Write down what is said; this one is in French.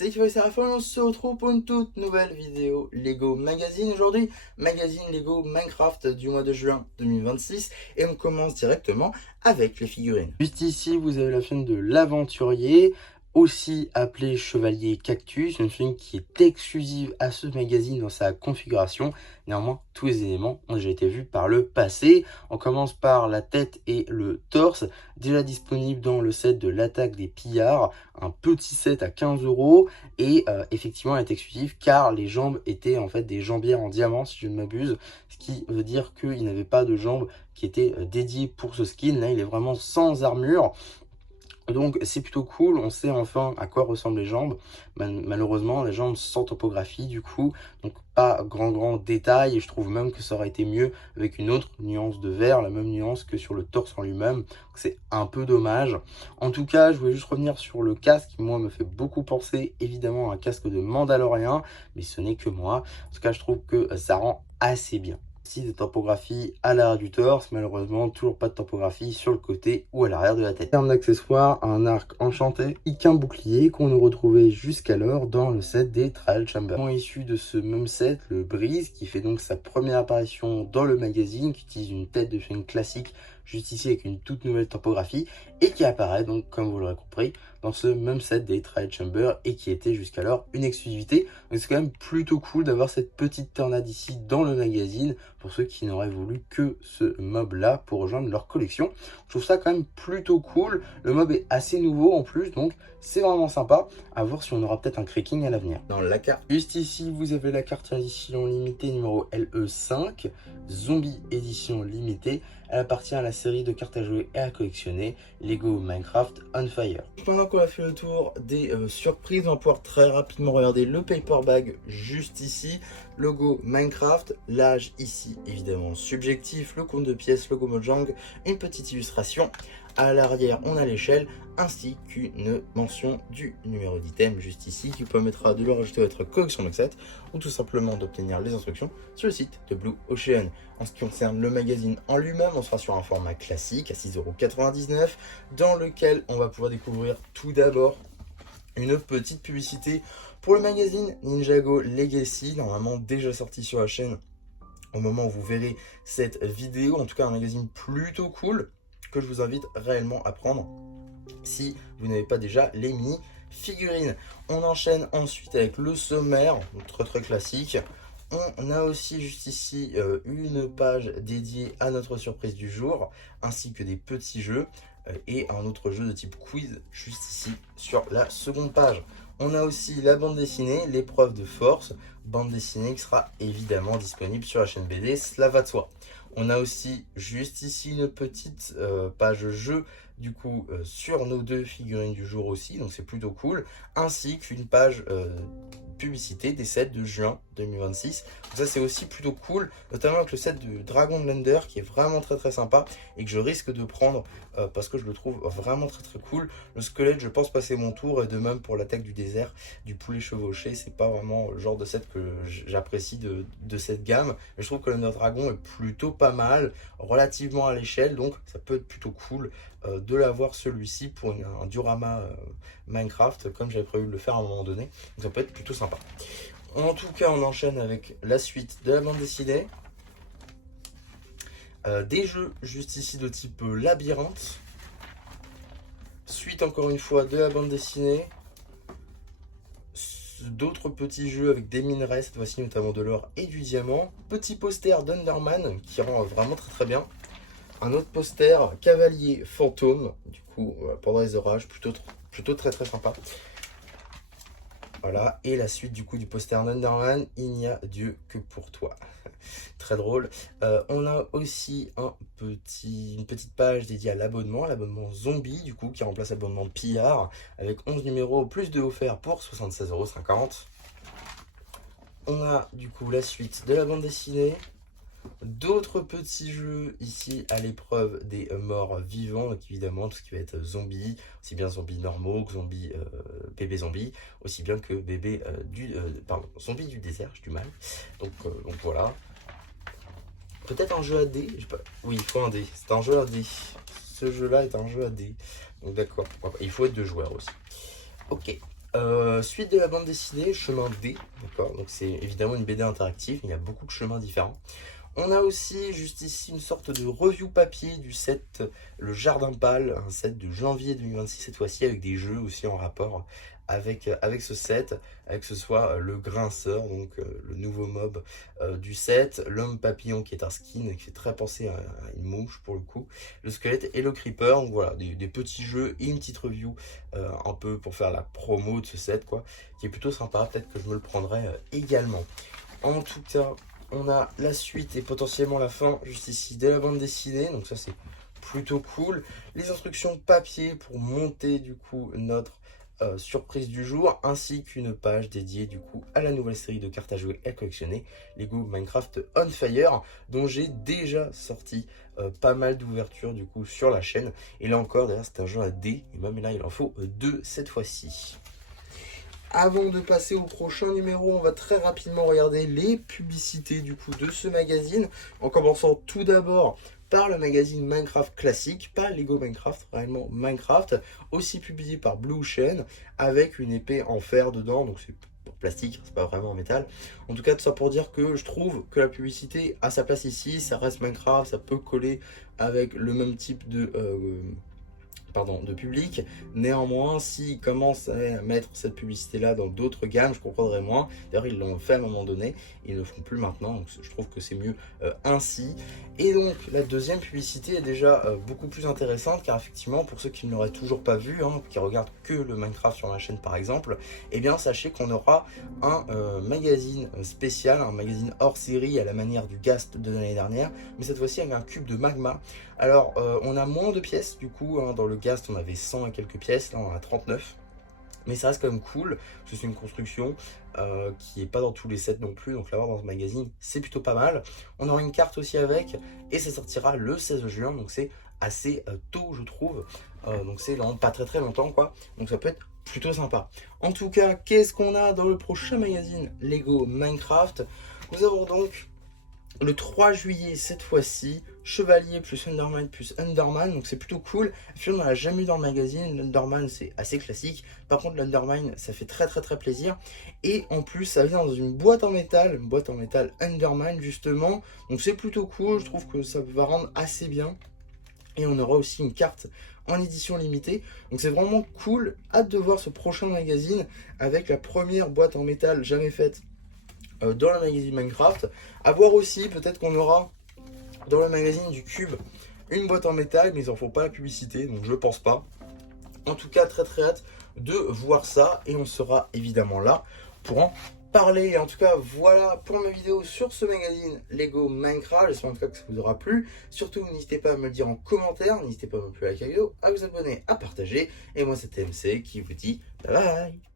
C'est Kifo et Seraphon, on se retrouve pour une toute nouvelle vidéo Lego Magazine. Aujourd'hui, magazine Lego Minecraft du mois de juin 2026. Et on commence directement avec les figurines. Juste ici, vous avez la figurine de l'aventurier, aussi appelée Chevalier Cactus, une figurine qui est exclusive à ce magazine dans sa configuration. Néanmoins, tous les éléments ont déjà été vus par le passé. On commence par la tête et le torse, déjà disponible dans le set de l'attaque des pillards, un petit set à 15 € et effectivement elle est exclusive car les jambes étaient en fait des jambières en diamant si je ne m'abuse, ce qui veut dire qu'il n'avait pas de jambes qui étaient dédiées pour ce skin. Là il est vraiment sans armure. Donc c'est plutôt cool, on sait enfin à quoi ressemblent les jambes. Malheureusement les jambes sans topographie du coup, donc pas grand détail, et je trouve même que ça aurait été mieux avec une autre nuance de vert, la même nuance que sur le torse en lui-même. C'est un peu dommage. En tout cas, je voulais juste revenir sur le casque qui moi me fait beaucoup penser évidemment à un casque de Mandalorian, mais ce n'est que moi. En tout cas je trouve que ça rend assez bien. Des topographies à l'arrière du torse, malheureusement toujours pas de topographie sur le côté ou à l'arrière de la tête. En termes d'accessoires, un arc enchanté et qu'un bouclier qu'on ne retrouvait jusqu'alors dans le set des Trial Chamber. Issu de ce même set, le Breeze, qui fait donc sa première apparition dans le magazine, qui utilise une tête de film classique juste ici avec une toute nouvelle topographie et qui apparaît donc comme vous l'aurez compris dans ce même set des Trial Chamber et qui était jusqu'alors une exclusivité. Donc c'est quand même plutôt cool d'avoir cette petite tornade ici dans le magazine pour ceux qui n'auraient voulu que ce mob là pour rejoindre leur collection. Je trouve ça quand même plutôt cool. Le mob est assez nouveau en plus, donc c'est vraiment sympa. À voir si on aura peut-être un cracking à l'avenir. Dans la carte, juste ici, vous avez la carte édition limitée numéro LE5, Zombie édition limitée. Elle appartient à la série de cartes à jouer et à collectionner Lego Minecraft On Fire. Pendant qu'on a fait le tour des surprises, on va pouvoir très rapidement regarder le paper bag juste ici. Logo Minecraft, l'âge ici évidemment subjectif, le compte de pièces, logo Mojang, une petite illustration. À l'arrière, on a l'échelle ainsi qu'une mention du numéro d'item juste ici qui vous permettra de le rajouter à votre collection de set ou tout simplement d'obtenir les instructions sur le site de Blue Ocean. En ce qui concerne le magazine en lui-même, on sera sur un format classique à 6,99 € dans lequel on va pouvoir découvrir tout d'abord une petite publicité pour le magazine Ninjago Legacy, normalement déjà sorti sur la chaîne au moment où vous verrez cette vidéo. En tout cas un magazine plutôt cool que je vous invite réellement à prendre si vous n'avez pas déjà les mini figurines. On enchaîne ensuite avec le sommaire, très classique. On a aussi juste ici une page dédiée à notre surprise du jour, ainsi que des petits jeux et un autre jeu de type quiz juste ici sur la seconde page. On a aussi la bande dessinée, l'épreuve de force, bande dessinée qui sera évidemment disponible sur la chaîne BD, cela va de soi. On a aussi juste ici une petite page jeu du coup sur nos deux figurines du jour aussi, donc c'est plutôt cool, ainsi qu'une page publicité des sets de juin 2026. Donc ça c'est aussi plutôt cool, notamment avec le set de Dragon Blender qui est vraiment très sympa et que je risque de prendre parce que je le trouve vraiment très cool. Le squelette, je pense passer mon tour, et de même pour l'attaque du désert du poulet chevauché. C'est pas vraiment le genre de set que j'apprécie de cette gamme, mais je trouve que le Nord Dragon est plutôt pas mal relativement à l'échelle, donc ça peut être plutôt cool de l'avoir celui-ci pour un diorama Minecraft comme j'avais prévu de le faire à un moment donné, donc ça peut être plutôt sympa. En tout cas, on enchaîne avec la suite de la bande dessinée. Des jeux juste ici de type labyrinthe. Suite encore une fois de la bande dessinée. D'autres petits jeux avec des minerais, cette fois-ci notamment de l'or et du diamant. Petit poster d'Underman qui rend vraiment très bien. Un autre poster Cavalier Fantôme, du coup pendant les orages, plutôt très sympa. Voilà, et la suite du coup du poster Underman, il n'y a Dieu que pour toi. Très drôle. On a aussi une petite page dédiée à l'abonnement zombie, du coup, qui remplace l'abonnement pillard, avec 11 numéros plus de offerts pour 76,50 €. On a du coup la suite de la bande dessinée. D'autres petits jeux ici à l'épreuve des morts vivants, donc évidemment tout ce qui va être zombie, aussi bien zombies normaux que zombies bébé zombie, aussi bien que bébé zombie du désert, j'ai du mal. Donc voilà. Peut-être un jeu à dés, oui il faut un dé, c'est un jeu à dés. Ce jeu là est un jeu à dés, donc d'accord, il faut être 2 joueurs aussi. Ok, Suite de la bande dessinée, chemin D, d'accord, donc c'est évidemment une BD interactive, il y a beaucoup de chemins différents. On a aussi juste ici une sorte de review papier du set Le Jardin Pâle, un set de janvier 2026 cette fois-ci, avec des jeux aussi en rapport avec ce set, avec ce soit le grinceur, donc le nouveau mob du set, l'homme papillon qui est un skin qui fait très penser à une mouche pour le coup, le squelette et le creeper. Donc voilà, des petits jeux et une petite review un peu pour faire la promo de ce set, quoi, qui est plutôt sympa. Peut-être que je me le prendrai également. En tout cas, on a la suite et potentiellement la fin juste ici de la bande dessinée, donc ça c'est plutôt cool. Les instructions papier pour monter du coup notre surprise du jour, ainsi qu'une page dédiée du coup à la nouvelle série de cartes à jouer et à collectionner, Lego Minecraft On Fire, dont j'ai déjà sorti pas mal d'ouvertures du coup sur la chaîne. Et là encore, d'ailleurs, c'est un jeu à dés, et même là il en faut deux cette fois-ci. Avant de passer au prochain numéro, on va très rapidement regarder les publicités du coup de ce magazine, en commençant tout d'abord par le magazine Minecraft classique, pas Lego Minecraft, réellement Minecraft, aussi publié par Blue Ocean, avec une épée en fer dedans, donc c'est plastique, c'est pas vraiment en métal. En tout cas, tout ça pour dire que je trouve que la publicité a sa place ici, ça reste Minecraft, ça peut coller avec le même type de public. Néanmoins, s'ils commencent à mettre cette publicité là dans d'autres gammes, je comprendrais moins. D'ailleurs, ils l'ont fait à un moment donné, ils ne le font plus maintenant, donc je trouve que c'est mieux ainsi. Et donc la deuxième publicité est déjà beaucoup plus intéressante, car effectivement, pour ceux qui ne l'auraient toujours pas vu, qui regardent que le Minecraft sur la chaîne par exemple, eh bien sachez qu'on aura un magazine spécial, un magazine hors série à la manière du Ghast de l'année dernière, mais cette fois-ci avec un cube de magma. Alors on a moins de pièces du coup, dans le Ghast on avait 100 et quelques pièces, là on en a 39. Mais ça reste quand même cool, parce que c'est une construction qui n'est pas dans tous les sets non plus, donc l'avoir dans ce magazine, c'est plutôt pas mal. On aura une carte aussi avec, et ça sortira le 16 juin, donc c'est assez tôt je trouve. Donc c'est vraiment pas très longtemps quoi, donc ça peut être plutôt sympa. En tout cas, qu'est-ce qu'on a dans le prochain magazine Lego Minecraft? Nous avons donc le 3 juillet cette fois-ci, Chevalier plus Undermine plus Underman, donc c'est plutôt cool. Finalement on l'a jamais eu dans le magazine, l'Underman c'est assez classique, par contre l'Undermine ça fait très plaisir. Et en plus ça vient dans une boîte en métal Undermine justement, donc c'est plutôt cool, je trouve que ça va rendre assez bien. Et on aura aussi une carte en édition limitée, donc c'est vraiment cool, hâte de voir ce prochain magazine avec la première boîte en métal jamais faite dans le magazine Minecraft. À voir aussi, peut-être qu'on aura dans le magazine du Cube une boîte en métal, mais ils en font pas la publicité, donc je pense pas. En tout cas, très hâte de voir ça, et on sera évidemment là pour en parler. En tout cas, voilà pour ma vidéo sur ce magazine Lego Minecraft. J'espère en tout cas que ça vous aura plu. Surtout, n'hésitez pas à me le dire en commentaire, n'hésitez pas non plus à liker la vidéo, à vous abonner, à partager. Et moi, c'était MC qui vous dit bye bye.